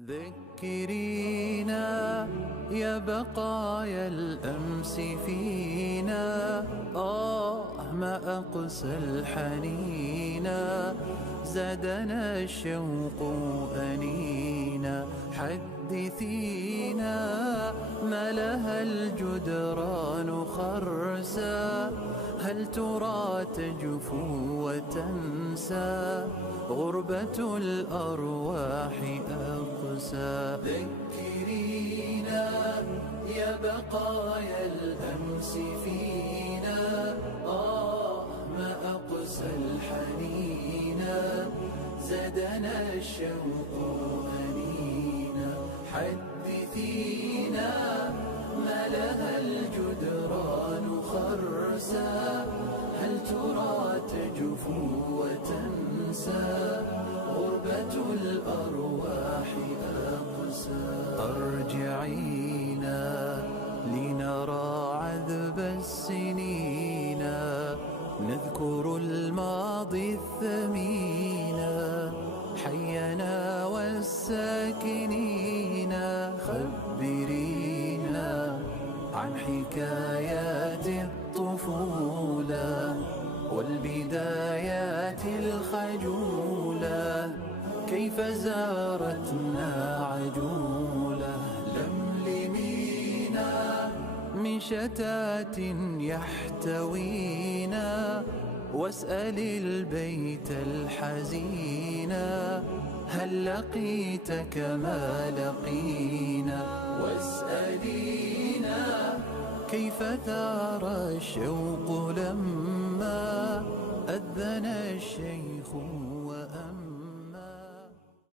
ذكرينا يا بقايا الأمس فينا، ما أقسى الحنينا، زادنا الشوق أنينا. حدثينا ما لها الجدران خرسا، هل ترى تجفو وتنسى؟ غربة الأرواح أقسى. ذكرينا يا بقايا الأمس فينا، ما أقسى الحنينا، زادنا الشوق أنينا. حدثينا ما لها الجدران خرسا، هل ترى تجفو وتنسى؟ غربة الأرواح أقسى. أرجعينا لنرى عذب السنين، نذكر الماضي الثمين، حينا والساكنين. خبرينا عن حكايات الطفولة والبدايات الخجولة، كيف زارتنا عجولة. لملمينا من شتات يحتوينا، واسأل البيت الحزينا، هل لقيت كما لقينا؟ واسألينا كيف ثار الشوق لما أذن الشيخ وأمنا.